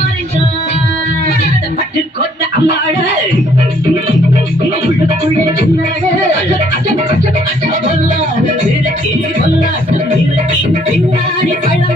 அணைச்சா அம்மாடு பின்னாடி பழம்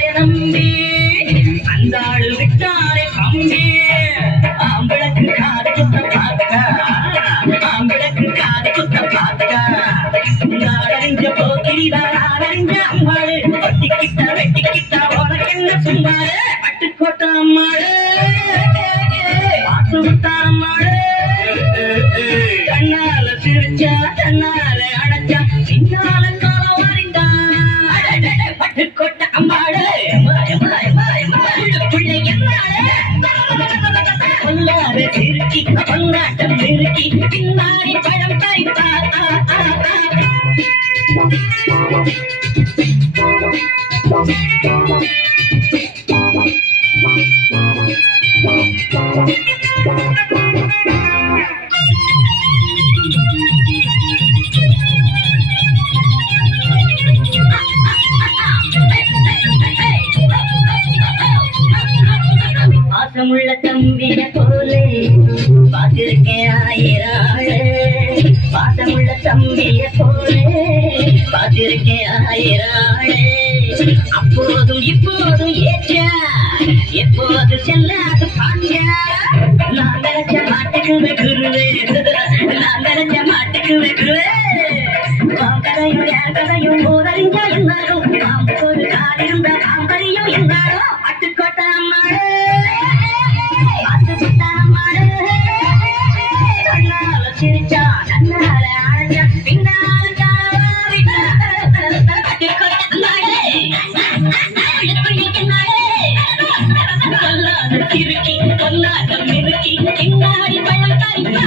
சும்மாரு பட்டுக்கோட்டை அம்மாளு பார்த்து விட்டா அம்மாளு கண்ணால சிரிச்சா கண்ணால அடைச்சா சின்னால காலம் வாரிண்டா பட்டு கொட்ட அம்மாடு எம்மா, எம்மா, திருக்கி பின்னாடி பழம் பறித்தா Thank you. பாசமுள்ள தம்பிய போலே பார்த்திருக்கேன் ஆயிராளே. பாசமுள்ள தம்பிய போலே பார்த்திருக்கேன் ஆயிராளே. அப்போதும் இப்போதும் ஏற்ற எப்போது செல்லாத கதையோ யார் கதையோ போதறிஞ்சோ என்னாரோ நாம் ஒரு காலிருந்த நாம் கதையோ என்னாரோ அட்டுக்கோட்ட அம்மாரோ அட்டுக்கோட்ட அம்மாரோ கண்ணால சிரிச்சா கண்ணால அழைச்சா பின்னால இருக்கி கொல்லாட்டம் இருக்கி பின்னாடி பழம் கறிப்பா